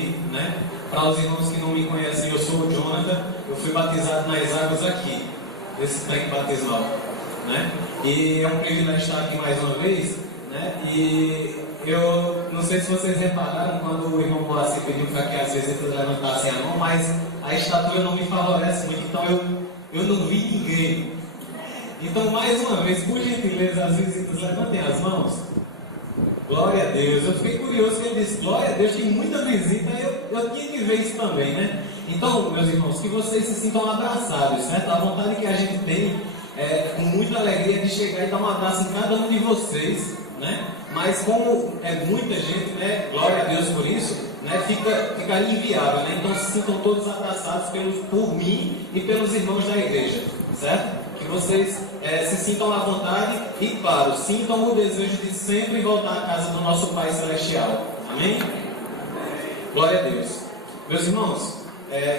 aqui, né? Para os irmãos que não me conhecem, eu sou o Jonathan, eu fui batizado nas águas aqui, desse tanque batismal, né? E é um privilégio estar aqui mais uma vez, né? E eu não sei se vocês repararam quando o irmão Moacir pediu para que as visitas levantassem a mão, mas a estatura não me favorece muito, então eu não vi ninguém. Então, mais uma vez, por gentileza, as visitas levantem as mãos. Glória a Deus. Eu fiquei curioso que ele disse, glória a Deus, tem muita visita, eu tinha que ver isso também, né? Então, meus irmãos, que vocês se sintam abraçados, certo? A vontade que a gente tem com muita alegria de chegar e dar um abraço em cada um de vocês, né? Mas como é muita gente, né? Glória a Deus por isso, né? Fica inviável, né? Então se sintam todos abraçados por mim e pelos irmãos da igreja, certo? Que vocês se sintam à vontade e, claro, sintam o desejo de sempre voltar à casa do nosso Pai Celestial. Amém? Glória a Deus. Meus irmãos,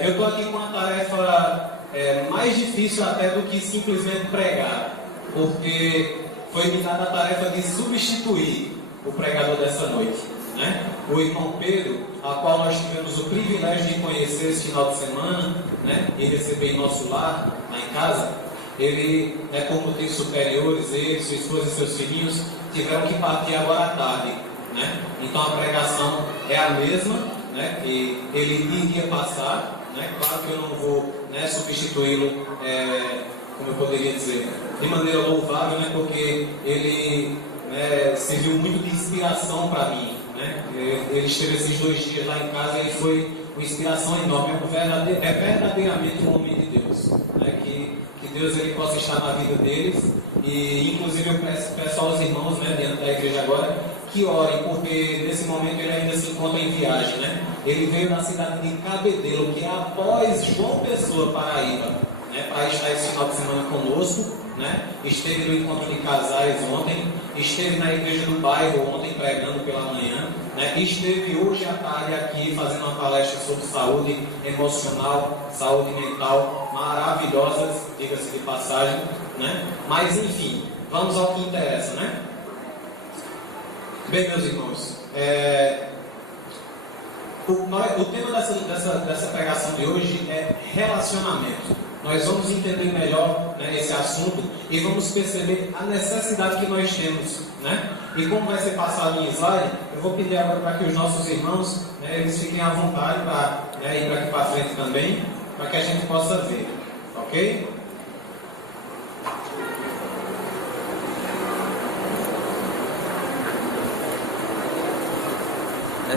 eu estou aqui com uma tarefa mais difícil até do que simplesmente pregar, porque foi me dada a tarefa de substituir o pregador dessa noite, né? O irmão Pedro, a qual nós tivemos o privilégio de conhecer esse final de semana, né? E receber em nosso lar, lá em casa. Ele, por motivos superiores, ele, sua esposa e seus filhinhos tiveram que partir agora à tarde, né? Então a pregação é a mesma, né? Que ele iria passar, né? Claro que eu não vou, substituí-lo, como eu poderia dizer, de maneira louvável, né? Porque ele serviu muito de inspiração para mim, né? Ele esteve esses 2 dias lá em casa e ele foi uma inspiração enorme. É verdadeiramente um homem de Deus, né? Que Deus ele possa estar na vida deles. E inclusive eu peço aos irmãos, né, diante da igreja agora, que orem, porque nesse momento ele ainda se encontra em viagem, né? Ele veio da cidade de Cabedelo, que é após João Pessoa, Paraíba, né, para estar esse final de semana conosco, né? Esteve no encontro de casais ontem, esteve na igreja do bairro ontem pregando pela manhã, né? Esteve hoje à tarde aqui fazendo uma palestra sobre saúde emocional, saúde mental, maravilhosas, diga-se de passagem, né? Mas enfim, vamos ao que interessa, né? Bem, meus irmãos, o tema dessa pregação de hoje é relacionamento. Nós vamos entender melhor, né, esse assunto e vamos perceber a necessidade que nós temos, né? E como vai ser passado em slide, eu vou pedir agora para que os nossos irmãos, né, eles fiquem à vontade para ir para aqui para frente também, para que a gente possa ver, ok?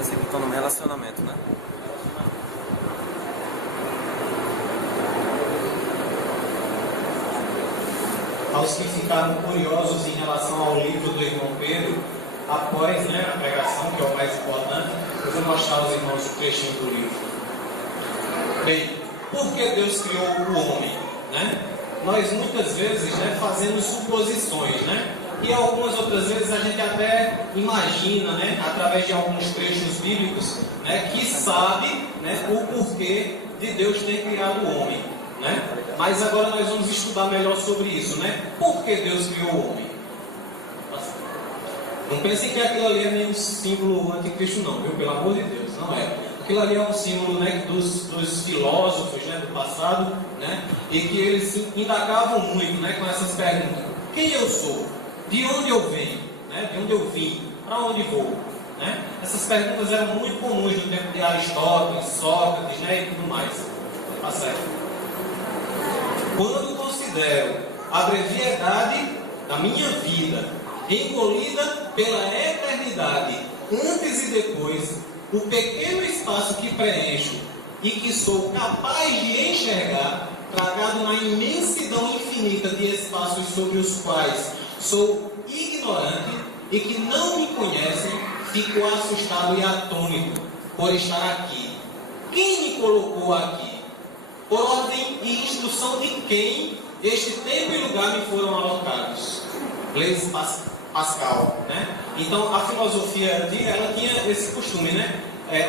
Esse aqui está no relacionamento, né? Aos que ficaram curiosos em relação ao livro do irmão Pedro, após, né, a pregação, que é o mais importante, eu vou mostrar aos irmãos o trechinho do livro. Bem, por que Deus criou o homem, né? Nós muitas vezes, né, fazemos suposições, né? E algumas outras vezes a gente até imagina, né, através de alguns trechos bíblicos, né, que sabe, né, o porquê de Deus ter criado o homem, né? Mas agora nós vamos estudar melhor sobre isso, né? Por que Deus criou o homem? Não pensem que aquilo ali é nenhum símbolo anticristo não, viu? Pelo amor de Deus, não é. Aquilo ali é um símbolo, né, dos filósofos, né, do passado, né? E que eles se indagavam muito, né, com essas perguntas. Quem eu sou? De onde eu venho? Né? De onde eu vim? Para onde vou? Né? Essas perguntas eram muito comuns no tempo de Aristóteles, Sócrates, né, e tudo mais. Tá certo? Quando considero a brevidade da minha vida engolida pela eternidade, antes e depois, o pequeno espaço que preencho e que sou capaz de enxergar, tragado na imensidão infinita de espaços sobre os quais sou ignorante e que não me conhecem, fico assustado e atônito por estar aqui. Quem me colocou aqui? Por ordem e instrução de quem este tempo e lugar me foram alocados? Blaise Pascal, né? Então a filosofia antiga, ela tinha esse costume, né?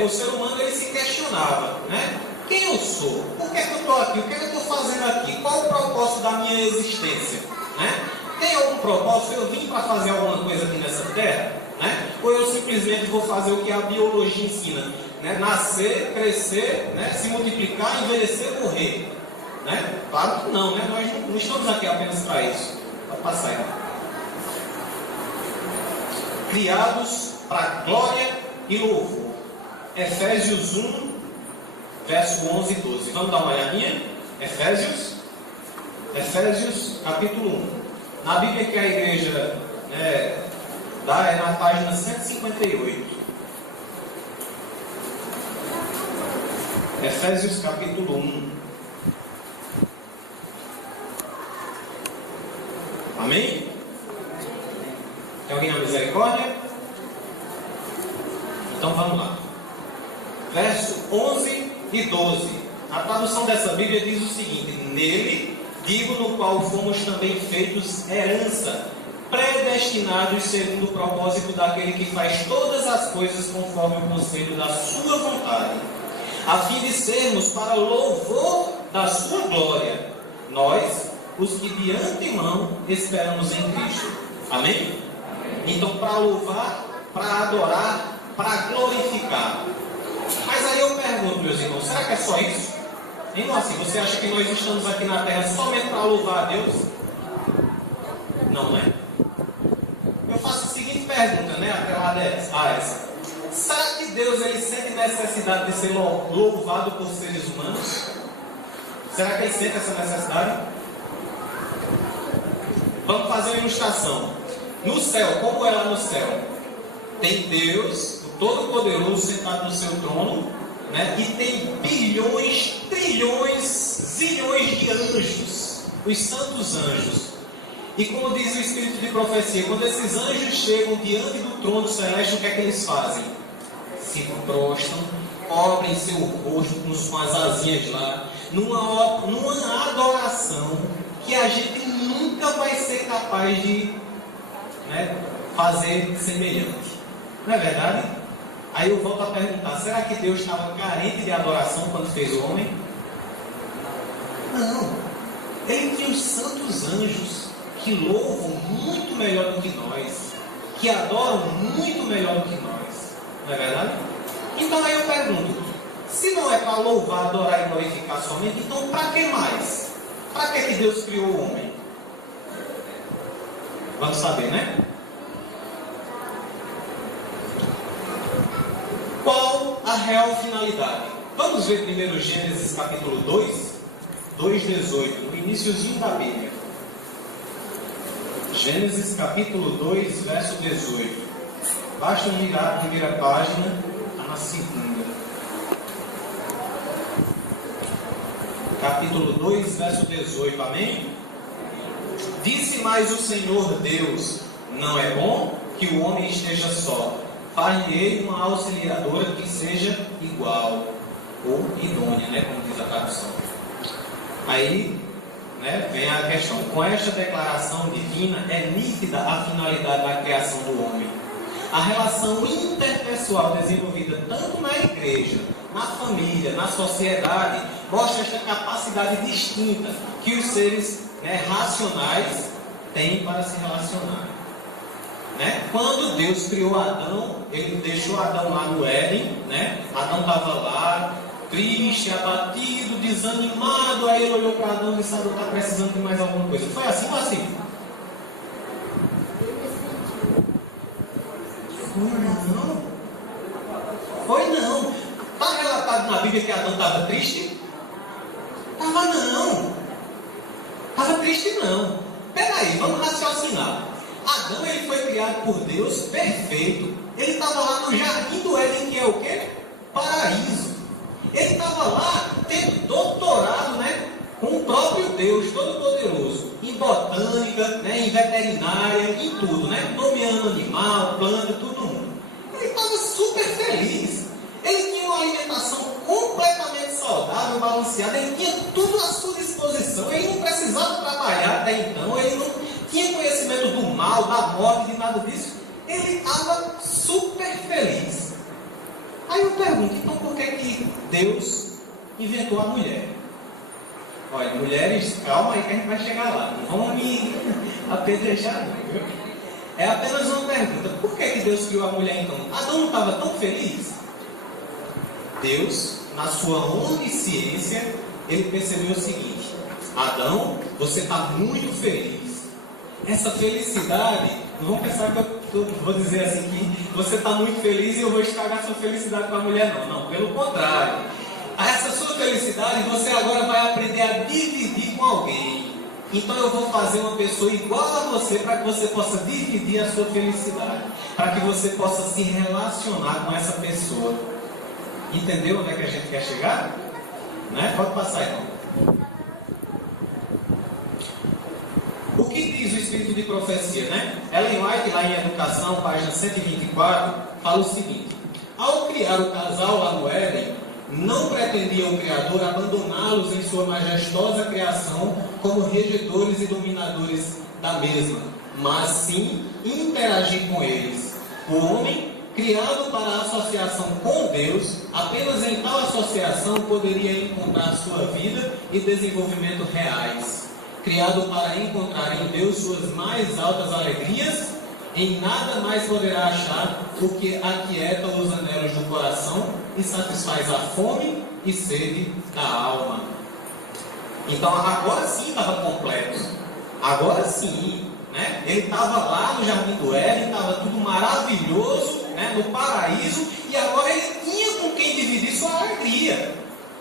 O ser humano ele se questionava, né? Quem eu sou? Por que eu estou aqui? O que eu estou fazendo aqui? Qual o propósito da minha existência? Né? Tem algum propósito? Eu vim para fazer alguma coisa aqui nessa terra? Né? Ou eu simplesmente vou fazer o que a biologia ensina, né? Nascer, crescer, né? Se multiplicar, envelhecer, morrer, né? Claro que não, né? Nós não estamos aqui apenas para isso. Pode passar aí. Criados para glória e louvor. Efésios 1, verso 11 e 12. Vamos dar uma olhadinha? Efésios capítulo 1. Na Bíblia que a igreja dá, é na página 158. Efésios capítulo 1. Amém? Tem alguém na misericórdia? Então vamos lá. Verso 11 e 12. A tradução dessa Bíblia diz o seguinte: nele, digo, no qual fomos também feitos herança, predestinados segundo o propósito daquele que faz todas as coisas conforme o conselho da sua vontade, a fim de sermos para louvor da sua glória, nós, os que de antemão esperamos em Cristo. Amém? Então, para louvar, para adorar, para glorificar. Mas aí eu pergunto, meus irmãos, será que é só isso? Irmão, assim, você acha que nós estamos aqui na terra somente para louvar a Deus? Não, né? Eu faço a seguinte pergunta, né? Atrelada a essa. Será que Deus ele sente necessidade de ser louvado por seres humanos? Será que ele sente essa necessidade? Vamos fazer uma ilustração. No céu, como é lá no céu? Tem Deus, o Todo-Poderoso, sentado no seu trono, né? E tem bilhões, trilhões, zilhões de anjos, os santos anjos. E como diz o Espírito de profecia, quando esses anjos chegam diante do trono celeste, o que é que eles fazem? Se prostram, cobrem seu rosto com as asinhas lá, numa adoração que a gente nunca vai ser capaz de fazer semelhante. Não é verdade? Aí eu volto a perguntar, será que Deus estava carente de adoração quando fez o homem? Não. Ele tinha os santos anjos que louvam muito melhor do que nós, que adoram muito melhor do que nós. Não é verdade? Então aí eu pergunto, se não é para louvar, adorar e glorificar somente, então para que mais? Para que Deus criou o homem? Vamos saber, né? Qual a real finalidade? Vamos ver primeiro Gênesis capítulo 2:18, no iniciozinho da Bíblia. Gênesis capítulo 2, verso 18. Basta virar a primeira página, está na segunda. Capítulo 2, verso 18, amém? Disse mais o Senhor Deus: não é bom que o homem esteja só. Far-lhe-ei uma auxiliadora que seja igual, ou idônea, né, como diz a tradução. Aí, vem a questão. Com esta declaração divina, é nítida a finalidade da criação do homem. A relação interpessoal desenvolvida tanto na igreja, na família, na sociedade, mostra esta capacidade distinta que os seres racionais têm para se relacionar. Quando Deus criou Adão, ele deixou Adão lá no Éden, Adão estava lá, triste, abatido, desanimado. Aí ele olhou para Adão e disse: Adão está precisando de mais alguma coisa. Foi assim ou assim? Foi não. Está relatado na Bíblia que Adão estava triste? Estava não. Estava triste não. Peraí, vamos raciocinar. Adão ele foi criado por Deus perfeito. Ele estava lá no jardim do Éden, que é o quê? Paraíso. Ele estava lá tendo doutorado, com o próprio Deus Todo-Poderoso, em botânica, em veterinária, em tudo, nomeando animal, planta, tudo. Ele estava super feliz. Ele tinha uma alimentação completamente saudável, balanceada. Ele tinha tudo à sua disposição. Ele não precisava trabalhar até então. Ele não tinha conhecimento do mal, da morte, de nada disso. Ele estava super feliz. Aí eu pergunto, então por que Deus inventou a mulher? Olha, mulheres, calma aí que a gente vai chegar lá. Não vamos me apedrejar, não. É apenas uma pergunta. Por que Deus criou a mulher então? Adão não estava tão feliz? Deus, na sua onisciência, ele percebeu o seguinte: Adão, você está muito feliz. Essa felicidade, não vão pensar que eu vou dizer assim que você está muito feliz e eu vou estragar sua felicidade com a mulher, não. Não, pelo contrário. Essa sua felicidade você agora vai aprender a dividir com alguém. Então eu vou fazer uma pessoa igual a você para que você possa dividir a sua felicidade, para que você possa se relacionar com essa pessoa. Entendeu onde é que a gente quer chegar? Né? Pode passar, irmão. O que diz o Espírito de Profecia, né? Ellen White, lá em Educação, página 124, fala o seguinte: ao criar o casal lá no Éden, não pretendia o Criador abandoná-los em sua majestosa criação como regedores e dominadores da mesma, mas sim interagir com eles. O homem, criado para a associação com Deus, apenas em tal associação poderia encontrar sua vida e desenvolvimento reais. Criado para encontrar em Deus suas mais altas alegrias, em nada mais poderá achar o que aquieta os anelos do coração e satisfaz a fome e sede da alma. Então agora sim estava completo. Agora sim, né? Ele estava lá no Jardim do Éden, estava tudo maravilhoso, né? No paraíso, e agora ele tinha com quem dividir sua alegria.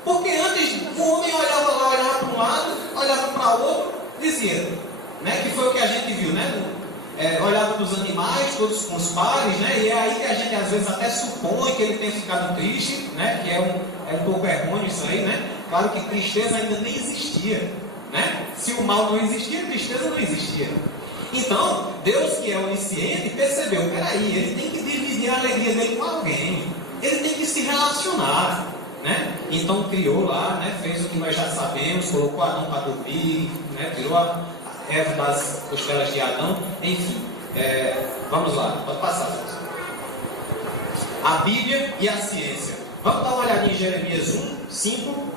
Porque antes o homem olhava lá, olhava para um lado, olhava para o outro, dizia, né? Que foi o que a gente viu, né? Olhava para os animais, todos com os pares, né? E é aí que a gente às vezes até supõe que ele tenha ficado triste, né? Que é um pouco errôneo isso aí, né? Claro que tristeza ainda nem existia, né? Se o mal não existia, tristeza não existia. Então, Deus, que é onisciente, percebeu, peraí, ele tem que dividir a alegria dele com alguém, ele tem que se relacionar, né? Então criou lá, né? Fez o que nós já sabemos, colocou Adão para dormir, né? Tirou a Eva das costelas de Adão, enfim. Vamos lá, pode passar. A Bíblia e a ciência. Vamos dar uma olhadinha em Jeremias 1, 5.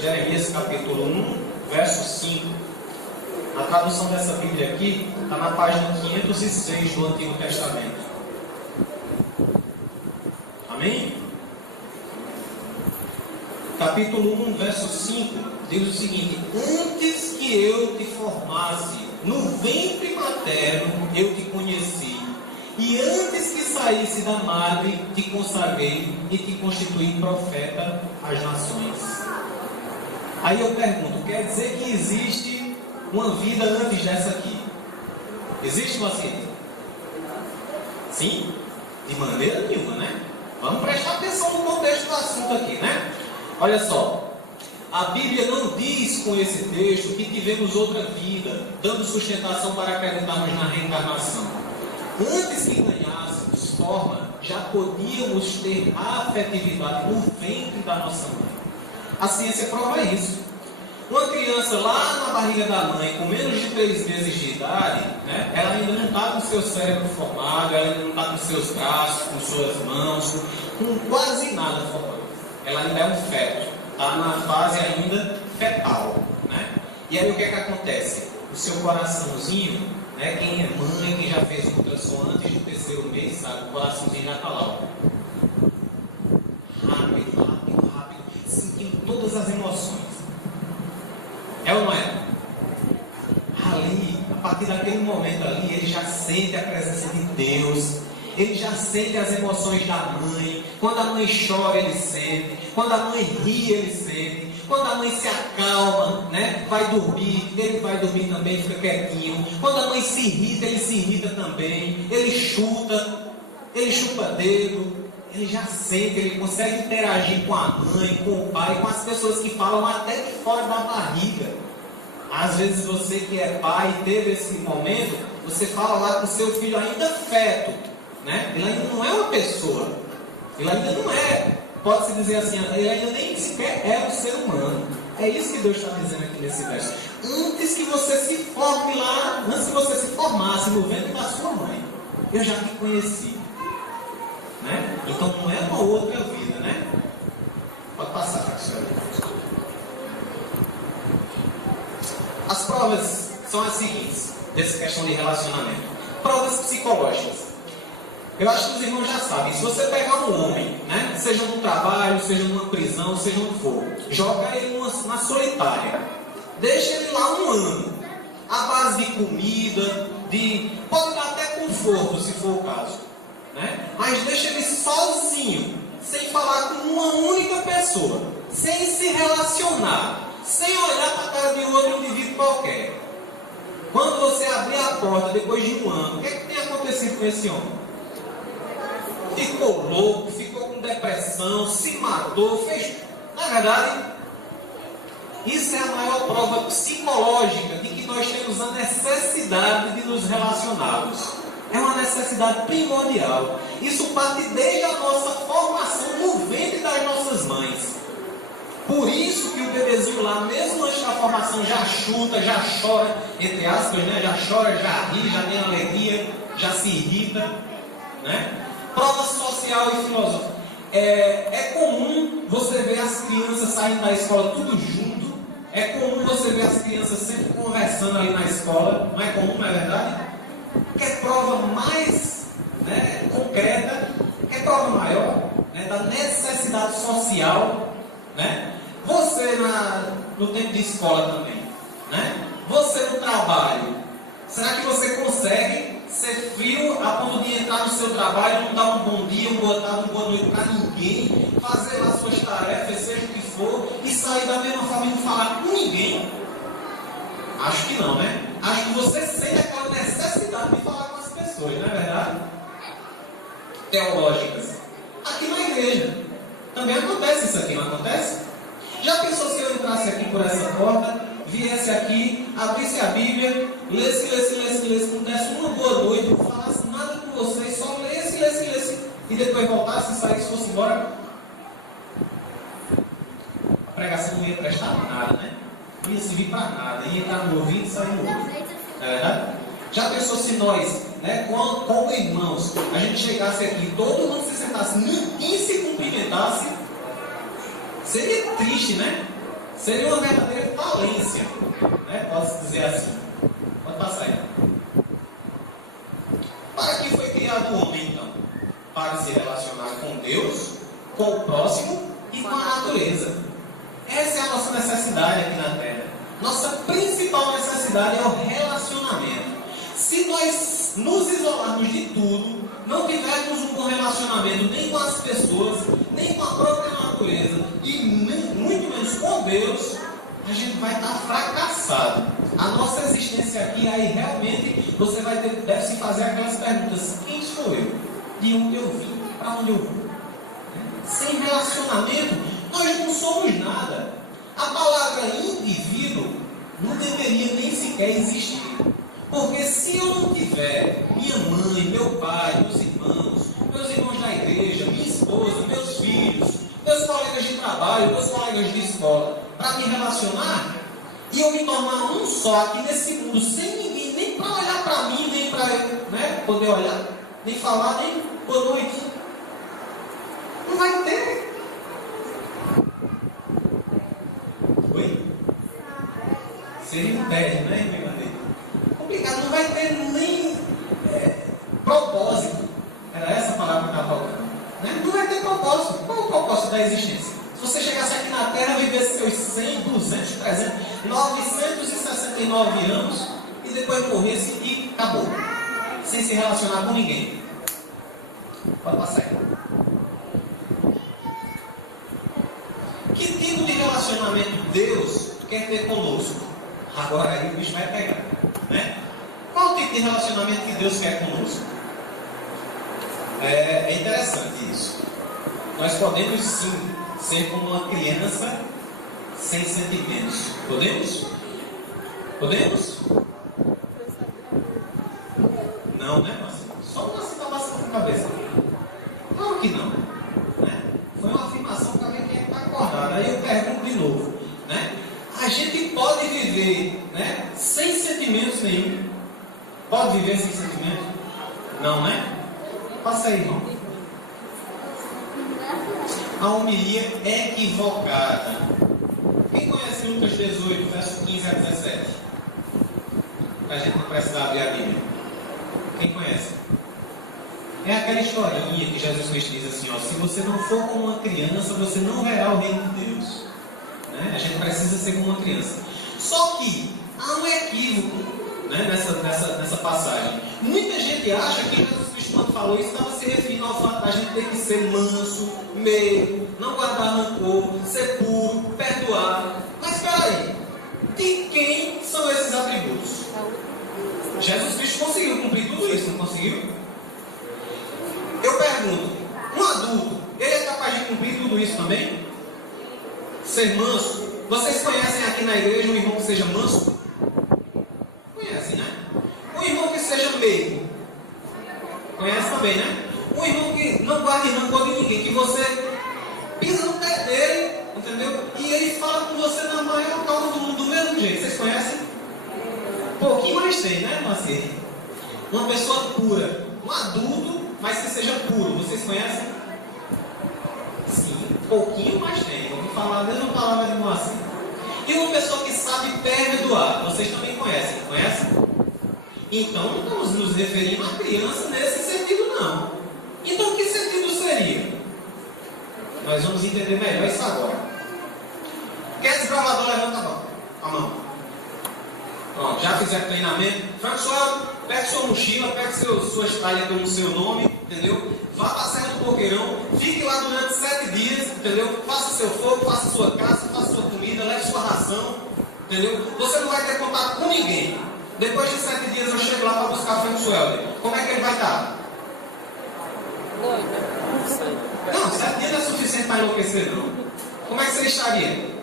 Jeremias capítulo 1, verso 5. A tradução dessa Bíblia aqui está na página 506 do Antigo Testamento. Amém? Capítulo 1, verso 5 diz o seguinte: antes que eu te formasse no ventre materno, eu te conheci, e antes que saísse da madre, te consagrei e te constituí profeta às nações. Aí eu pergunto, quer dizer que existe uma vida antes dessa aqui? Existe uma ciência? Sim? De maneira nenhuma, né? Vamos prestar atenção no contexto do assunto aqui, né? Olha só, a Bíblia não diz com esse texto que tivemos outra vida, dando sustentação para acreditarmos na reencarnação. Antes que ganhássemos forma, já podíamos ter afetividade no ventre da nossa mãe. A ciência prova isso. Uma criança lá na barriga da mãe, com menos de 3 meses de idade, né, ela ainda não está com seu cérebro formado, ela ainda não está com seus braços, com suas mãos, com quase nada formado. Ela ainda é um feto, está na fase ainda fetal, né? E aí o que é que acontece? O seu coraçãozinho, né, quem é mãe, quem já fez um ultrassom antes do 3º mês, sabe, o coraçãozinho já está lá, ó. Rápido, sentindo todas as emoções. É ou não é? Ali, a partir daquele momento ali, ele já sente a presença de Deus, ele já sente as emoções da mãe. Quando a mãe chora, ele sente. Quando a mãe ri, ele sente. Quando a mãe se acalma, né, vai dormir, ele vai dormir também, fica quietinho. Quando a mãe se irrita, ele se irrita também. Ele chupa dedo. Ele já sente, ele consegue interagir com a mãe, com o pai, com as pessoas que falam até de fora da barriga. Às vezes você que é pai teve esse momento, você fala lá com o seu filho ainda feto, né? Ele ainda não é uma pessoa, ele ainda não é, pode-se dizer assim, ele ainda nem sequer é um ser humano. É isso que Deus está dizendo aqui nesse verso. Antes que você se forme lá, antes que você se formasse no ventre da sua mãe, eu já te conheci. Então não é uma outra vida, né? Pode passar, senhora. As provas são as seguintes, dessa questão de relacionamento. Provas psicológicas. Eu acho que os irmãos já sabem, se você pegar um homem, né, seja no trabalho, seja numa prisão, seja onde for, joga ele na solitária, deixa ele lá um ano, à base de comida, pode dar até conforto, se for o caso, né? Mas deixa ele sozinho, sem falar com uma única pessoa, sem se relacionar, sem olhar para a cara de outro indivíduo qualquer. Quando você abrir a porta depois de um ano, o que tem acontecido com esse homem? Ficou louco, ficou com depressão, se matou, fez... Na verdade, isso é a maior prova psicológica de que nós temos a necessidade de nos relacionarmos. É uma necessidade primordial. Isso parte desde a nossa formação no ventre das nossas mães. Por isso que o bebezinho lá, mesmo antes da formação, já chuta, já chora, entre aspas, né? Já chora, já ri, já tem alegria, já se irrita, né? Prova social e filosófica. É comum você ver as crianças saindo da escola tudo junto. É comum você ver as crianças sempre conversando ali na escola. Não é comum, não é verdade? Quer prova mais, né, concreta, quer prova maior, né, da necessidade social, né? Você no tempo de escola também, né? Você no trabalho, será que você consegue ser frio a ponto de entrar no seu trabalho, não dar um bom dia, uma boa tarde, uma boa noite para ninguém, fazer lá suas tarefas, seja o que for, e sair da mesma forma e não falar com ninguém? Acho que não, né? Acho que você sente aquela necessidade de falar com as pessoas, não é verdade? Teológicas. Aqui na igreja também acontece isso aqui, não acontece? Já pensou se eu entrasse aqui por essa porta, viesse aqui, abrisse a Bíblia, lesse, não desse uma boa noite, não falasse nada com vocês, só lesse, e depois voltasse e saísse, fosse embora? A pregação não ia prestar nada, né? Não ia servir para nada, ia entrar no ouvido e sair no outro. Não é verdade? Já pensou se nós, né, como irmãos, a gente chegasse aqui, todo mundo se sentasse, ninguém se cumprimentasse? Seria triste, né? Seria uma verdadeira falência, né? Posso dizer assim. Pode passar aí. Para que foi criado o homem, então? Para se relacionar com Deus, com o próximo e com a natureza. Essa é a nossa necessidade aqui na Terra. Nossa principal necessidade é o relacionamento. Se nós nos isolarmos de tudo, não tivermos um bom relacionamento nem com as pessoas, nem com a própria natureza, e muito menos com Deus, a gente vai estar fracassado. A nossa existência aqui, aí realmente, você deve se fazer aquelas perguntas: quem sou eu? De onde eu vim? Para onde eu vou? Sem relacionamento, nós não somos nada. A palavra indivíduo não deveria nem sequer existir. Porque se eu não tiver minha mãe, meu pai, meus irmãos da igreja, minha esposa, meus filhos, meus colegas de trabalho, meus colegas de escola, para me relacionar, e eu me tornar um só aqui nesse mundo, sem ninguém, nem para olhar para mim, nem para, né, poder olhar, nem falar, nem boa noite, não vai ter. Oi? Seria um tédio, né, meu irmão? Complicado, não vai ter nem propósito. Era essa a palavra que estava faltando. Né? Não vai ter propósito. Qual é o propósito da existência? Se você chegasse aqui na Terra, vivesse seus 100, 200, 300, 969 anos e depois morresse e acabou. Sem se relacionar com ninguém. Pode passar aí. Que tipo de relacionamento Deus quer ter conosco? Agora aí o bicho vai pegar, né? Qual o tipo de relacionamento que Deus quer conosco? É interessante isso. Nós podemos sim ser como uma criança sem sentimentos. Podemos? Podemos? Não, né, Marcelo? Só uma citação na cabeça. Claro que não. Né? Foi uma afirmação para ver quem está acordado. Aí eu pergunto de novo, né? A gente pode viver, né, sem sentimentos nenhum. Pode viver sem sentimento? Não, né? Passa aí, irmão. A homilia equivocada. Quem conhece Lucas 18, verso 15 a 17? Para a gente não precisar abrir a Bíblia. Quem conhece? É aquela historinha que Jesus Cristo diz assim, ó, se você não for como uma criança, você não verá o reino de Deus. Né? A gente precisa ser como uma criança. Só que há um equívoco, né, nessa passagem. Muita gente acha que Jesus Cristo, quando falou isso, estava se referindo ao fato da gente ter que ser manso, meigo, não guardar rancor, ser puro, perdoar. Mas espera aí, de quem são esses atributos? Jesus Cristo conseguiu cumprir tudo isso, não conseguiu? Eu pergunto, um adulto, ele é capaz de cumprir tudo isso também? Ser manso? Vocês conhecem aqui na igreja um irmão que seja manso? Conhecem, né? Um irmão que seja meigo? Conhece também, né? Um irmão que não guarde rancor de ninguém, que você pisa no pé dele, entendeu? E ele fala com você na maior calma do mundo, do mesmo jeito. Vocês conhecem? Um pouquinho mais tem, né, Marcelo? Uma pessoa pura, um adulto, mas que seja puro. Vocês conhecem? Sim, um pouquinho mais tem. Vou falar a mesma palavra de Moacir. E uma pessoa que sabe perdoar. Vocês também conhecem? Conhecem? Então não estamos nos referindo a criança nesse sentido, não. Então que sentido seria? Nós vamos entender melhor isso agora. Quer desbravador? Levanta a mão. Pronto, já fizeram treinamento. François, pegue sua mochila, pegue suas talhas com o seu nome, entendeu? Vá para a Serra do Boqueirão, fique lá durante 7 dias, entendeu? Faça seu fogo, faça sua caça, faça sua comida, leve sua ração, entendeu? Você não vai ter contato com ninguém. Depois de 7 dias eu chego lá para buscar François. Como é que ele vai estar? Não, 7 dias não é suficiente para enlouquecer, não. Como é que você estaria?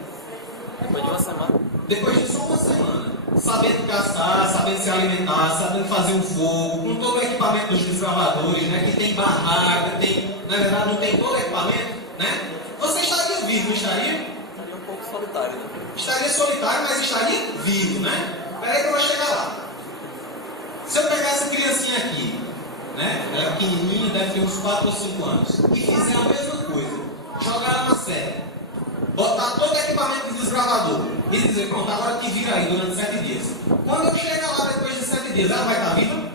Depois de uma semana. Depois de só uma semana. Sabendo caçar, sabendo se alimentar, sabendo fazer um fogo, com todo o equipamento dos desbravadores, né? Que tem barraca, tem, na verdade não tem todo o equipamento, né? Você estaria vivo, não estaria? Estaria um pouco solitário, né? Estaria solitário, mas estaria vivo, né? Peraí que eu vou chegar lá. Se eu pegar essa criancinha aqui, né? Ela é pequenininha, deve ter uns 4 ou 5 anos, e fizer a mesma coisa, jogar ela na serra, botar todo o equipamento de desbravador e dizer, pronto, agora que vira aí durante 7 dias. Quando eu chegar lá depois de 7 dias, ela vai estar viva?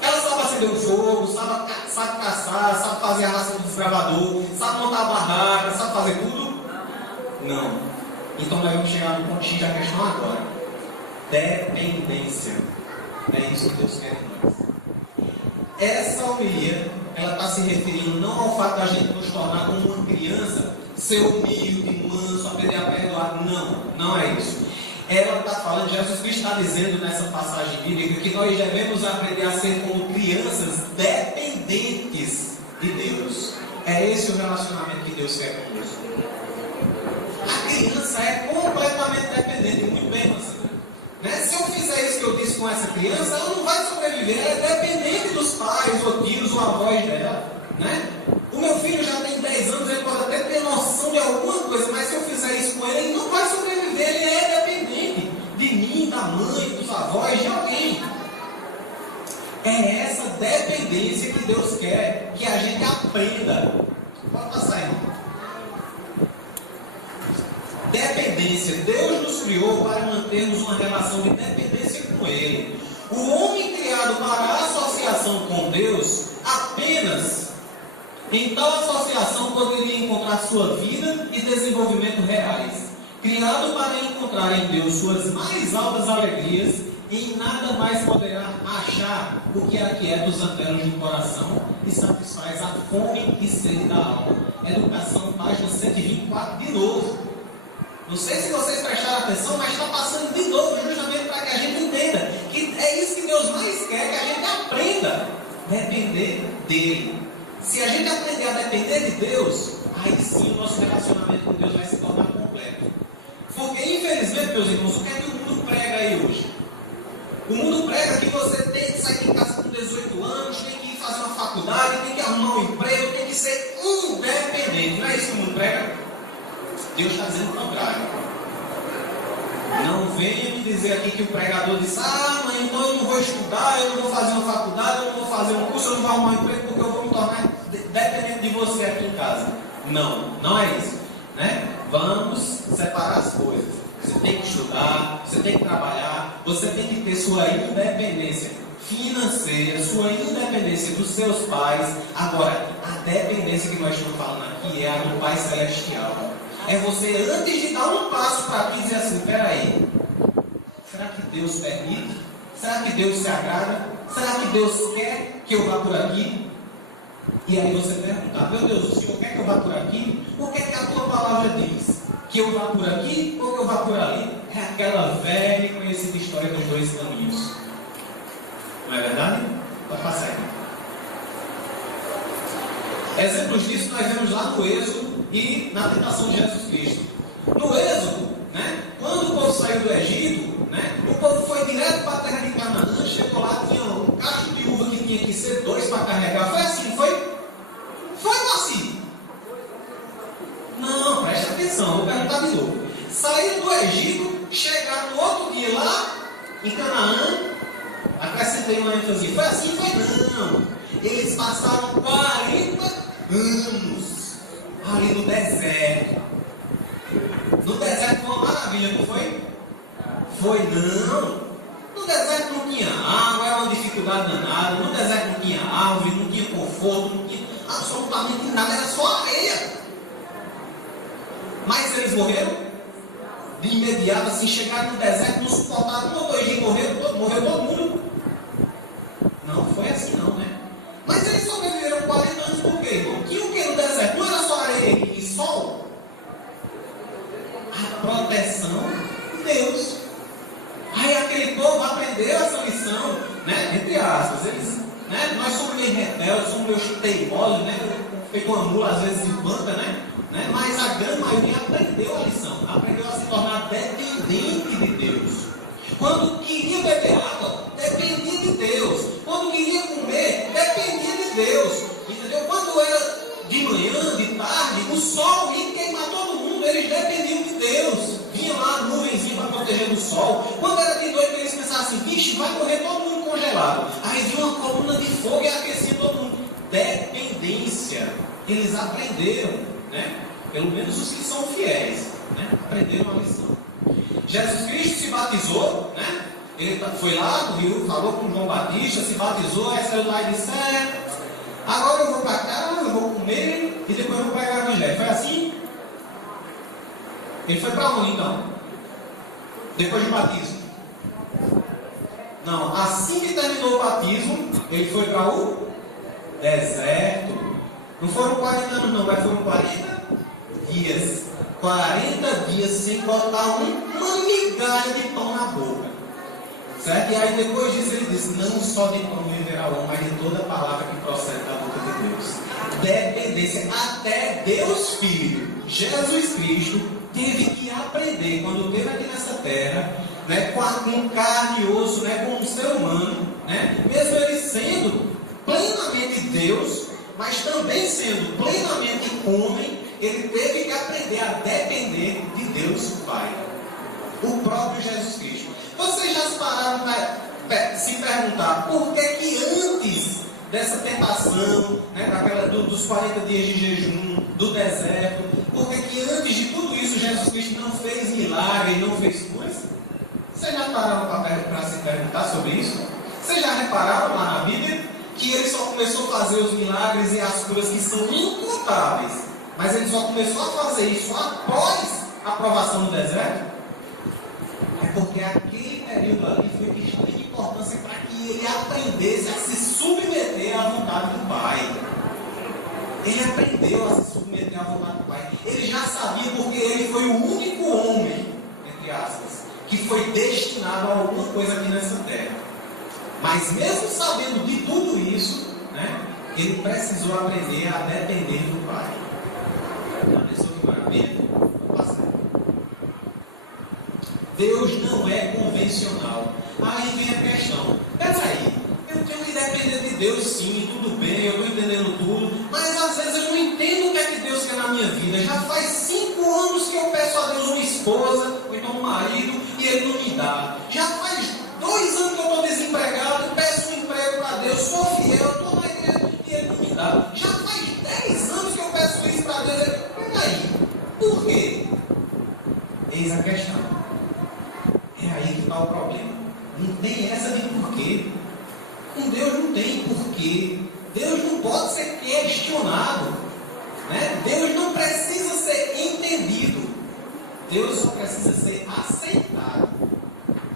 Ela sabe acender um fogo, sabe caçar, sabe fazer a ração do desbravador, sabe montar a barraca, sabe fazer tudo? Não. Então nós vamos chegar no pontinho da questão agora. Dependência. É isso que Deus quer de nós. Essa homilia, ela está se referindo não ao fato da gente nos tornar como uma criança, ser humilde, manso, aprender a perdoar. Não, não é isso. Ela está falando, Jesus Cristo está dizendo nessa passagem bíblica que nós devemos aprender a ser como crianças dependentes de Deus. É esse o relacionamento que Deus quer conosco. A criança é completamente dependente, muito bem, Marcelo. Né? Se eu fizer isso que eu disse com essa criança, ela não vai sobreviver, ela é dependente dos pais, ou tios, ou avós dela. Né? O meu filho já tem 10 anos, ele pode até ter noção de alguma coisa, mas se eu fizer isso com ele, ele não vai sobreviver, ele é dependente de mim, da mãe, dos avós, de alguém. É essa dependência que Deus quer que a gente aprenda. Pode passar, irmão. Dependência. Deus nos criou para mantermos uma relação de dependência com Ele. O homem criado para a associação com Deus, apenas em tal associação poderia encontrar sua vida e desenvolvimento reais. Criado para encontrar em Deus suas mais altas alegrias, em nada mais poderá achar o que aquieta os antelos do coração e satisfaz a fome e sede da alma. Educação, página 124, de novo. Não sei se vocês prestaram atenção, mas está passando de novo, justamente para que a gente entenda que é isso que Deus mais quer, que a gente aprenda a depender dEle. Se a gente aprender a depender de Deus, aí sim o nosso relacionamento com Deus vai se tornar completo. Porque, infelizmente, meus irmãos, o que é que o mundo prega aí hoje? O mundo prega que você tem que sair de casa com 18 anos, tem que ir fazer uma faculdade, tem que arrumar um emprego, tem que ser independente. Não é isso que o mundo prega? Deus está dizendo o contrário. Não venha me dizer aqui que o pregador disse: ah, mas então eu não vou estudar, eu não vou fazer uma faculdade, eu não vou fazer um curso, eu não vou arrumar um emprego porque eu vou me tornar dependendo de você aqui em casa. Não, não é isso, né? Vamos separar as coisas. Você tem que estudar, você tem que trabalhar, você tem que ter sua independência financeira, sua independência dos seus pais. Agora, a dependência que nós estamos falando aqui é a do Pai Celestial. É você, antes de dar um passo para aqui, dizer assim: peraí, será que Deus permite? Será que Deus se agrada? Será que Deus quer que eu vá por aqui? E aí você pergunta: meu Deus, o Senhor quer que eu vá por aqui? O que é que a tua palavra diz? Que eu vá por aqui ou que eu vá por ali? É aquela velha e conhecida história dos dois caminhos. Não é verdade? Pode passar aqui. Exemplos disso nós vemos lá no Êxodo e na tentação de Jesus Cristo. No Êxodo, né, quando o povo saiu do Egito, né, o povo foi direto para a terra de Canaã, chegou lá, tinha um cacho de uva que tinha que ser 2 para carregar. Foi assim, foi? Foi assim? Não, presta atenção, vou perguntar de novo. Saíram do Egito, chegaram no outro dia lá, em Canaã, acrescentei uma ênfase: foi assim? Foi não. Eles passaram 40 anos ali no deserto. No deserto foi uma maravilha, não foi? Foi não. No deserto não tinha água, era uma dificuldade danada. No deserto não tinha árvore, não tinha conforto, não tinha absolutamente nada, era só areia. Mas eles morreram de imediato, assim, chegaram no deserto, não suportaram, 1 ou 2 dias morreu todo mundo. Não foi assim não, né? Mas eles sobreviveram 40 anos por quê, irmão? Tinha o que no deserto? Não era só areia e sol? A proteção de Deus. Aí aquele povo aprendeu essa lição, né? Entre aspas, eles, né? Nós somos meio rebeldes, somos meio teimosos, né? Pegou uma mula, às vezes empanta, né? Mas a grande maioria aprendeu a lição, aprendeu a se tornar dependente de Deus. Quando queria beber água, dependia de Deus. Quando queria comer, dependia de Deus. Entendeu? Quando era de manhã, de tarde, o sol ia queimar todo mundo, eles dependiam de Deus. Vinha lá a nuvenzinha para proteger do sol. Quando era de noite, eles pensavam assim: vixe, vai morrer todo mundo congelado. Aí vinha uma coluna de fogo e aquecia todo mundo. Dependência. Eles aprenderam, né? Pelo menos os que são fiéis, né? Aprenderam a lição. Jesus Cristo se batizou, né? Ele foi lá no rio, falou com João Batista, se batizou, aí saiu lá e disse: agora eu vou para casa, eu vou comer e depois eu vou pregar o evangelho. Foi assim? Ele foi para onde então? Depois do batismo? Não, assim que terminou o batismo, ele foi para o deserto. Não foram 40 anos não, mas foram 40 dias. 40 dias sem botar uma migalha de pão na boca. Certo? E aí depois disso ele diz: não só de pão viverá o homem, mas de toda palavra que procede da boca de Deus. Dependência. Até Deus Filho, Jesus Cristo, teve que aprender, quando esteve aqui nessa terra, né, com carne e osso, né, como um ser humano, né, mesmo ele sendo plenamente Deus, mas também sendo plenamente homem, ele teve que aprender a depender de Deus Pai. O próprio Jesus Cristo. Vocês já se pararam para se perguntar por que antes dessa tentação, né, dos 40 dias de jejum, do deserto, por que antes de tudo isso Jesus Cristo não fez milagre e não fez coisa? Vocês já pararam para se perguntar sobre isso? Vocês já repararam lá na Bíblia que ele só começou a fazer os milagres e as curas que são incontáveis, mas ele só começou a fazer isso após a provação no deserto? É porque aquele período ali foi de extrema importância para que ele aprendesse a se submeter à vontade do Pai. Ele aprendeu a se submeter à vontade do Pai. Ele já sabia, porque ele foi o único homem, entre aspas, que foi destinado a alguma coisa aqui nessa terra. Mas mesmo sabendo de tudo isso, né, ele precisou aprender a depender do Pai. Já pensou que maravilha? Vou passar. Deus não é convencional. Aí vem a questão: peraí, eu tenho que depender de Deus sim, tudo bem, eu estou entendendo tudo, mas às vezes eu não entendo o que é que Deus quer na minha vida. Já faz 5 anos que eu peço a Deus uma esposa, ou então um marido, e Ele não me dá. Já faz 2 anos que eu estou desempregado, peço um emprego para Deus, sou fiel, estou na igreja e Ele não me dá. Já faz 10 anos que eu peço isso para Deus. Peraí, por quê? Eis a questão. É aí que está o problema. Não tem essa de porquê. Com Deus não tem porquê. Deus não pode ser questionado. Né? Deus não precisa ser entendido. Deus só precisa ser aceitado.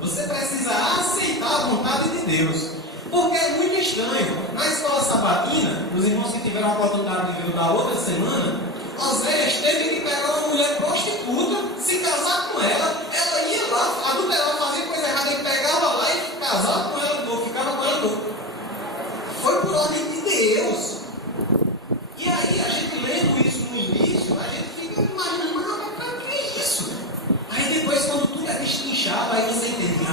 Você precisa aceitar a vontade de Deus. Porque é muito estranho. Na escola sabatina, os irmãos que tiveram a oportunidade de ver da outra semana, Oséias teve que pegar uma mulher prostituta, se casar com ela, ela ia lá, adulterar, fazia coisa errada, ele pegava lá e casava com ela de novo, ficava com ela de novo. Foi por ordem de Deus. E aí, a gente lendo isso no início, a gente fica imaginando, mas para que isso? Aí depois, quando tudo é destrinchado, aí você entende,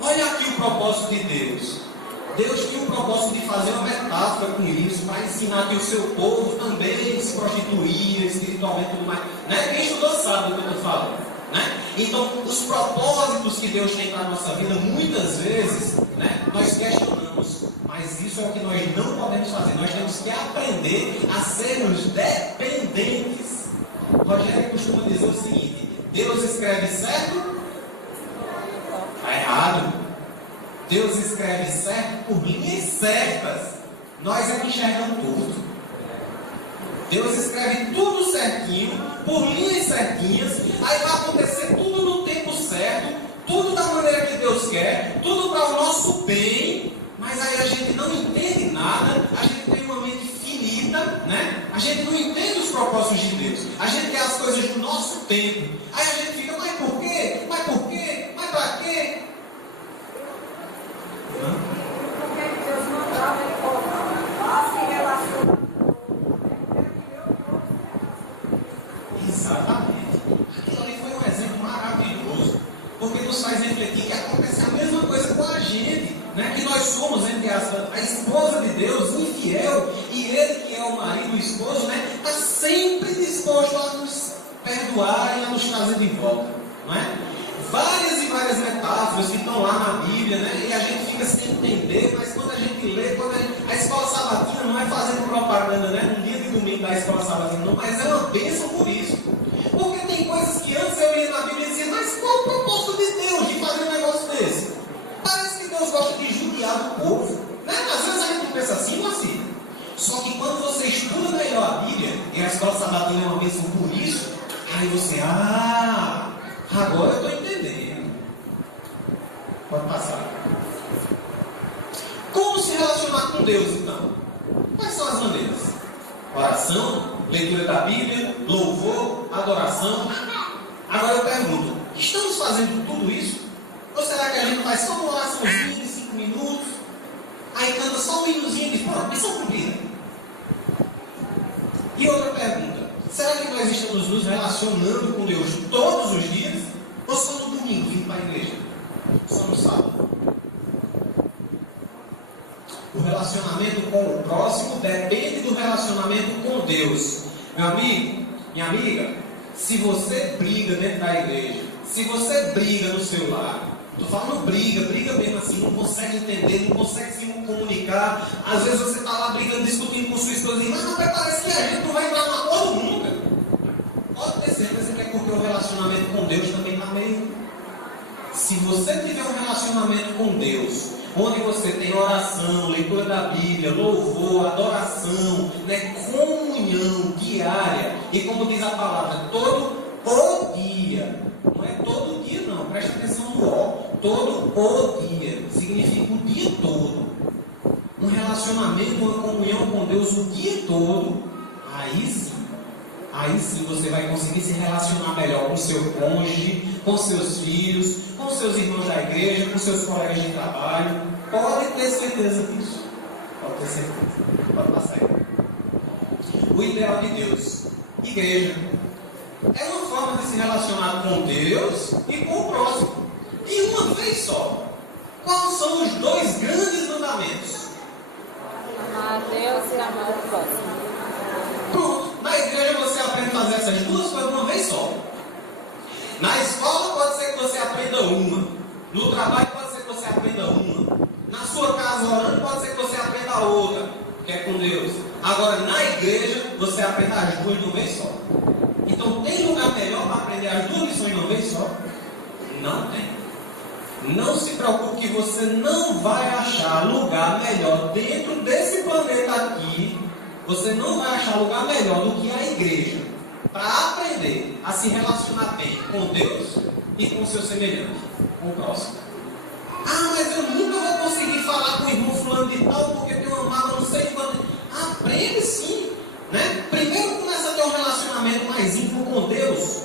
olha aqui o propósito de Deus. Deus tinha o propósito de fazer uma metáfora com isso, para ensinar que o seu povo também se prostituía espiritualmente e tudo mais. Né? Quem estudou sabe do que eu estou falando. Né? Então, os propósitos que Deus tem para a nossa vida, muitas vezes, né, nós questionamos. Mas isso é o que nós não podemos fazer. Nós temos que aprender a sermos dependentes. Rogério costuma dizer o seguinte: Deus escreve certo, está errado. Deus escreve certo por linhas certas. Nós é que enxergamos tudo. Deus escreve tudo certinho, por linhas certinhas. Aí vai acontecer tudo no tempo certo, tudo da maneira que Deus quer, tudo para o nosso bem. Mas aí a gente não entende nada, a gente tem uma mente finita, né? A gente não entende os propósitos de Deus. A gente quer as coisas do nosso tempo. Aí a gente fica, mas por quê? Mas por quê? Mas para quê? Porque Deus mandava ele colocar, se relacionar. Exatamente. Aquilo ali foi um exemplo maravilhoso. Porque nos faz refletir que acontece a mesma coisa com a gente. Né? Que nós somos, entre a esposa de Deus, infiel, e ele que é o marido, o esposo, né, está sempre disposto a nos perdoar e a nos trazer de volta. Não é? Várias e várias metáforas que estão lá na Bíblia, né? E a gente fica sem entender, mas quando a gente lê, a escola sabatina não é fazendo propaganda, né? No dia de domingo da escola sabatina, não, mas é uma bênção por isso. Porque tem coisas que antes eu lia na Bíblia e dizia, mas qual o propósito de Deus de fazer um negócio desse? Parece que Deus gosta de judiar do povo, né? Às vezes a gente pensa assim ou assim. Só que quando você estuda melhor a Bíblia, e a escola sabatina é uma bênção por isso, aí você, agora eu estou entendendo. Pode passar. Como se relacionar com Deus, então? Quais são as maneiras? Oração, leitura da Bíblia, louvor, adoração. Agora eu pergunto, estamos fazendo tudo isso? Ou será que a gente faz só uma oraçãozinha de 5 minutos, aí canta só um minutinho e diz, pronto, missão cumprida? E outra pergunta, será que nós estamos nos relacionando com Deus todos os dias? Ou só no domingo, vindo para a igreja? Só no sábado? O relacionamento com o próximo depende do relacionamento com Deus. Meu amigo, minha amiga, se você briga dentro da igreja, se você briga no seu lar, estou falando briga mesmo assim, não consegue entender, não consegue se comunicar, às vezes você está lá brigando, discutindo com sua esposa, mas parece que a gente não vai entrar num acordo nunca. Pode ter certeza que é porque o relacionamento com Deus também está meio. Se você tiver um relacionamento com Deus, onde você tem oração, leitura da Bíblia, louvor, adoração, né, comunhão diária, e como diz a palavra, todo o dia, não é todo dia não, presta atenção no O, todo o dia, significa o dia todo, um relacionamento, uma comunhão com Deus o dia todo, aí sim você vai conseguir se relacionar melhor com seu cônjuge, com seus filhos, com seus irmãos da igreja, com seus colegas de trabalho. Pode ter certeza disso. Pode ter certeza. Pode passar aí. O ideal de Deus. Igreja. É uma forma de se relacionar com Deus e com o próximo. De uma vez só. Quais são os 2 grandes mandamentos? Amar a Deus e amar o próximo. Pronto. Na igreja você aprende a fazer essas 2 coisas de uma vez só. Na escola pode ser que você aprenda uma. No trabalho pode ser que você aprenda uma. Na sua casa orando pode ser que você aprenda outra, que é com Deus. Agora na igreja você aprenda as duas de uma vez só. Então, tem lugar melhor para aprender as duas lições de uma vez só? Não tem. Não se preocupe que você não vai achar lugar melhor dentro desse planeta aqui. Você não vai achar lugar melhor do que a igreja para aprender a se relacionar bem com Deus e com o seu semelhante, com o próximo. Ah, mas eu nunca vou conseguir falar com o irmão fulano de tal porque tem uma mágoa, não sei quando. Aprende sim, né? Primeiro começa a ter um relacionamento mais íntimo com Deus,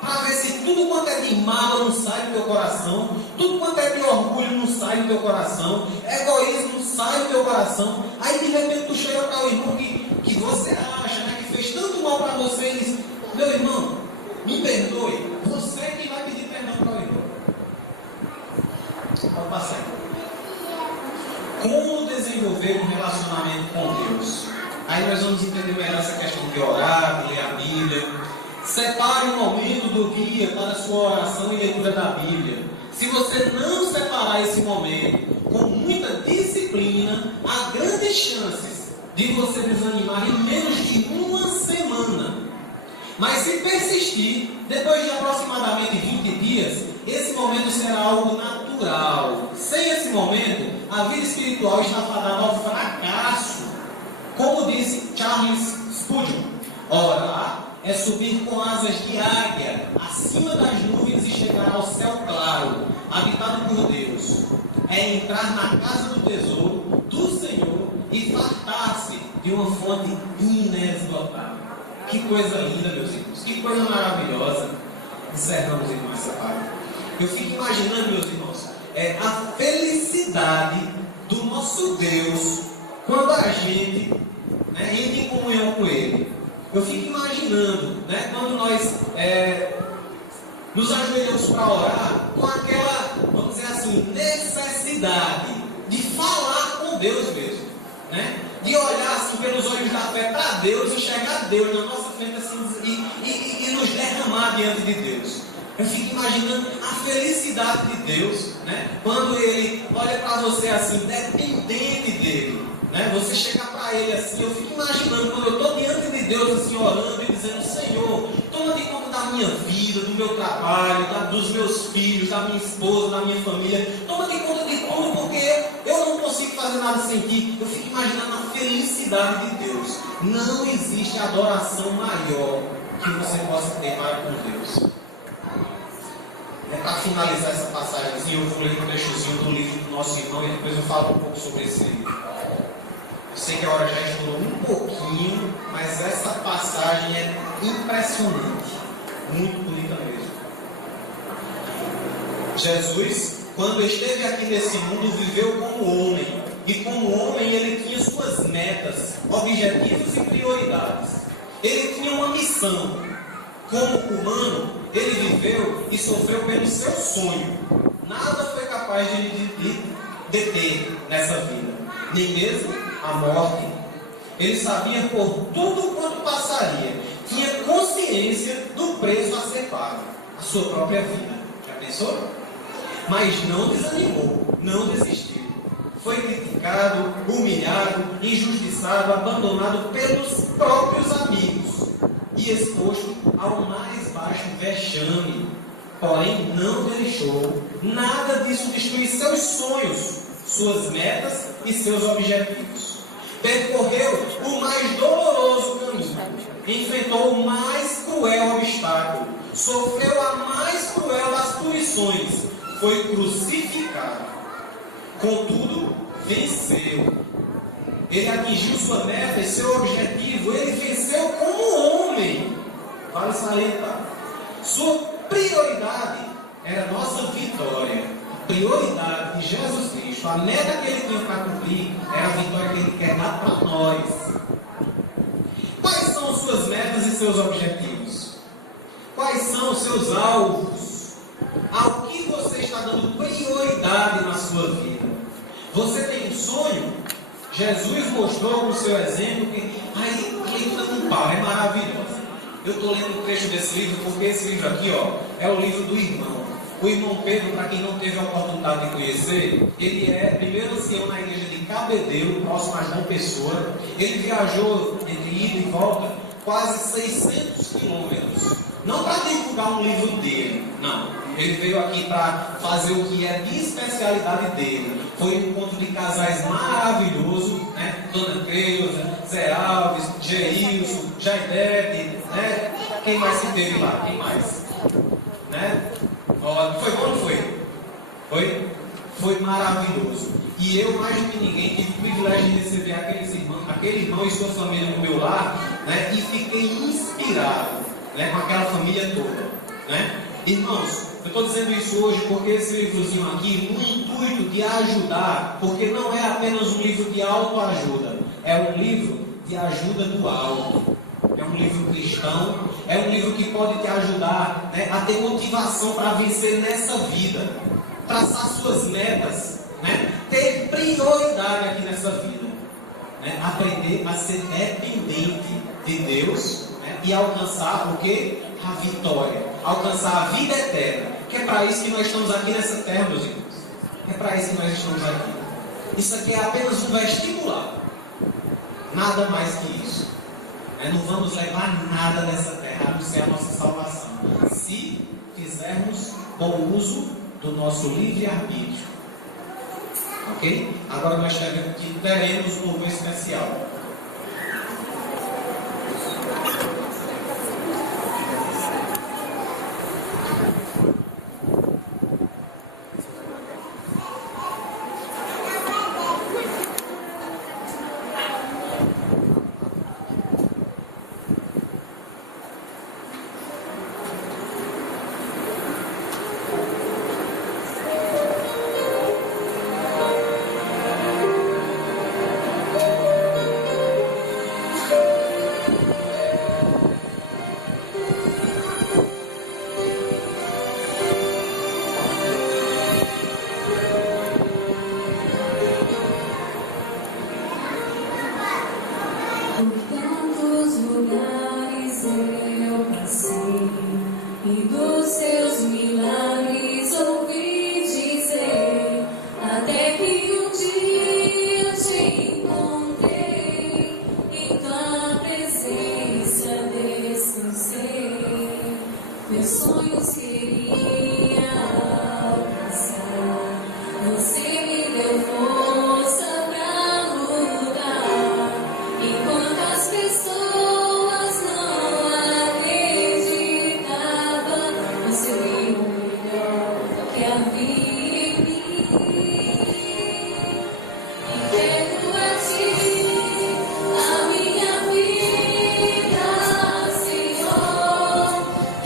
para ver se tudo quanto é de mágoa não sai do teu coração, tudo quanto é de orgulho não sai do teu coração, egoísmo não sai do teu coração. Aí de repente tu chega para o irmão que você acha, né, que fez tanto mal para você e diz: meu irmão, me perdoe. Você é que vai pedir perdão para o irmão. Pode passar. Como desenvolver um relacionamento com Deus? Aí nós vamos entender melhor essa questão de orar, de ler a Bíblia. Separe um momento do dia para a sua oração e leitura da Bíblia. Se você não separar esse momento com muita disciplina, há grandes chances de você desanimar em menos de uma semana. Mas se persistir, depois de aproximadamente 20 dias, esse momento será algo natural. Sem esse momento, a vida espiritual está fadada ao fracasso. Como disse Charles Spurgeon, orar é subir com asas de águia acima das nuvens e chegar ao céu claro, habitado por Deus. É entrar na casa do tesouro do Senhor e fartar-se de uma fonte inesgotável. Que coisa linda, meus irmãos, que coisa maravilhosa. Encerramos, irmãos, essa parte. Eu fico imaginando, meus irmãos, a felicidade do nosso Deus quando a gente, né, entra em comunhão com Ele. Eu fico imaginando, né, quando nós nos ajoelhamos para orar com aquela, vamos dizer assim, necessidade de falar com Deus mesmo, né? De olhar assim pelos olhos da fé para Deus, enxergar Deus na nossa frente assim, e nos derramar diante de Deus. Eu fico imaginando a felicidade de Deus, né? Quando Ele olha para você assim, dependente dEle, né? Você chega para Ele assim, eu fico imaginando quando eu estou diante de Deus assim, orando e dizendo: Senhor, toma de conta da minha vida, do meu trabalho, dos meus filhos, da minha esposa, da minha família, toma de conta de tudo, porque eu não consigo fazer nada sem Ti. Eu fico imaginando a felicidade de Deus. Não existe adoração maior que você possa ter para com Deus. Para finalizar essa passagem, eu vou ler um trechozinho do livro do nosso irmão e depois eu falo um pouco sobre esse livro. Eu sei que a hora já estourou um pouquinho, mas essa passagem é impressionante, muito bonita mesmo. Jesus, quando esteve aqui nesse mundo, viveu como homem, e como homem ele tinha suas metas, objetivos e prioridades. Ele tinha uma missão. Como humano, ele viveu e sofreu pelo seu sonho. Nada foi capaz de lhe deter nessa vida, nem mesmo a morte. Ele sabia por tudo quanto passaria, tinha consciência do preço a ser pago, a sua própria vida. Já pensou? Mas não desanimou, não desistiu. Foi criticado, humilhado, injustiçado, abandonado pelos próprios amigos e exposto ao mais baixo vexame. Porém, não deixou nada disso destruir seus sonhos, suas metas e seus objetivos. Percorreu o mais doloroso caminho, enfrentou o mais cruel obstáculo, sofreu a mais cruel das punições, foi crucificado. Contudo, venceu. Ele atingiu sua meta e seu objetivo. Ele venceu como homem. Vale salientar. Sua prioridade era a nossa vitória. A prioridade de Jesus Cristo, a meta que ele tinha para cumprir, era a vitória que ele quer dar para nós. Quais são suas metas e seus objetivos? Quais são os seus alvos? Ao que você está dando prioridade na sua vida? Você tem um sonho? Jesus mostrou com o seu exemplo que aí não para, é maravilhoso. Eu estou lendo um trecho desse livro porque esse livro aqui, ó, é o livro do irmão. O irmão Pedro, para quem não teve a oportunidade de conhecer, ele é primeiro ancião na igreja de Cabedelo, próximo a João Pessoa. Ele viajou entre ida e volta quase 600 quilômetros. Não para divulgar um livro dele, não. Ele veio aqui para fazer o que é de especialidade dele. Foi um encontro de casais maravilhoso, né? Dona Creuza, Zé Alves, Geilson, Jaidete, né? Quem mais que teve lá? Quem mais? Né? Ó, foi bom ou não foi? Foi? Foi maravilhoso. E eu, mais do que ninguém, tive o privilégio de receber aquele irmão e sua família no meu lar, né? E fiquei inspirado, né? Com aquela família toda, né? Irmãos, eu estou dizendo isso hoje porque esse livrozinho aqui, no intuito de ajudar, porque não é apenas um livro de autoajuda, é um livro de ajuda do alto. É um livro cristão, é um livro que pode te ajudar, né, a ter motivação para vencer nessa vida, traçar suas metas, né, ter prioridade aqui nessa vida, né, aprender a ser dependente de Deus, né, e alcançar o quê? A vitória, alcançar a vida eterna, que é para isso que nós estamos aqui nessa terra, meus irmãos. É para isso que nós estamos aqui. Isso aqui é apenas um vestibular, nada mais que isso. Não vamos levar nada dessa terra, a não ser a nossa salvação, se fizermos bom uso do nosso livre-arbítrio. Ok? Agora nós teremos um louvor especial.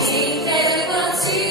Entrego a ti.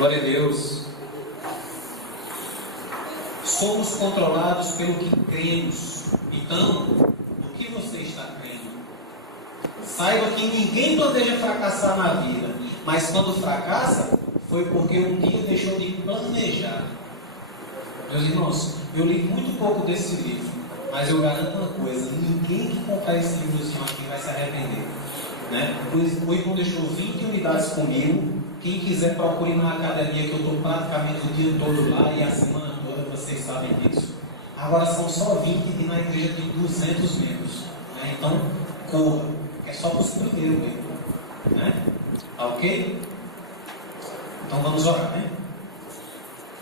Glória a Deus. Somos controlados pelo que cremos. Então, o que você está crendo? Saiba que ninguém planeja fracassar na vida, mas quando fracassa, foi porque um dia deixou de planejar. Meus irmãos, eu li muito pouco desse livro, mas eu garanto uma coisa: ninguém que comprar esse livrozinho aqui vai se arrepender. Né? O irmão deixou 20 unidades comigo. Quem quiser, procure na academia, que eu estou praticamente o dia todo lá e a semana toda, vocês sabem disso. Agora são só 20 e na igreja tem 200 membros. Né? Então, corra. É só para os primeiros mesmo. Né? Tá ok? Então vamos orar, né?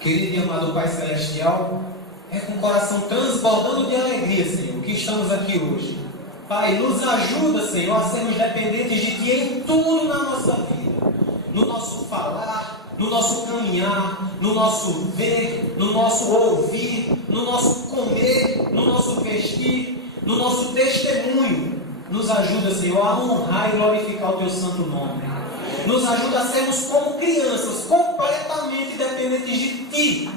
Querido e amado Pai Celestial, é com o coração transbordando de alegria, Senhor, que estamos aqui hoje. Pai, nos ajuda, Senhor, a sermos dependentes de Ti em tudo na nossa vida. No nosso falar, no nosso caminhar, no nosso ver, no nosso ouvir, no nosso comer, no nosso vestir, no nosso testemunho. Nos ajuda, Senhor, a honrar e glorificar o Teu santo nome. Nos ajuda a sermos como crianças, completamente dependentes de Ti.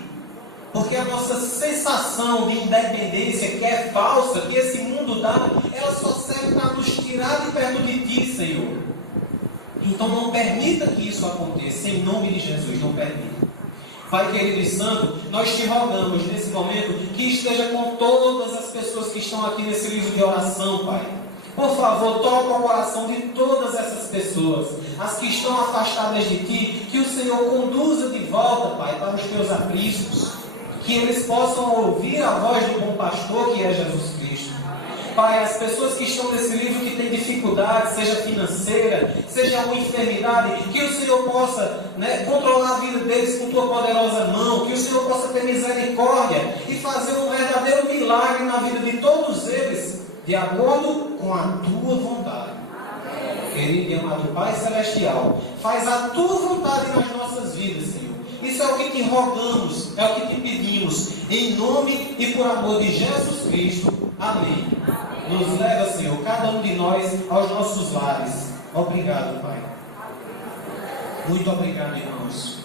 Porque a nossa sensação de independência, que é falsa, que esse mundo dá, ela só serve para nos tirar de perto de Ti, Senhor. Então não permita que isso aconteça, em nome de Jesus, não permita. Pai querido e santo, nós te rogamos nesse momento que esteja com todas as pessoas que estão aqui nesse livro de oração, Pai. Por favor, toca o coração de todas essas pessoas, as que estão afastadas de Ti, que o Senhor conduza de volta, Pai, para os Teus apriscos, que eles possam ouvir a voz do bom pastor, que é Jesus Cristo. Pai, as pessoas que estão nesse livro que têm dificuldade, seja financeira, seja alguma enfermidade, que o Senhor possa controlar a vida deles com Tua poderosa mão, que o Senhor possa ter misericórdia e fazer um verdadeiro milagre na vida de todos eles, de acordo com a Tua vontade. Querido e amado Pai Celestial, faz a Tua vontade nas nossas vidas, Senhor. Isso é o que Te rogamos, é o que Te pedimos, em nome e por amor de Jesus Cristo. Amém. Nos leva, Senhor, cada um de nós aos nossos lares. Obrigado, Pai. Muito obrigado, irmãos.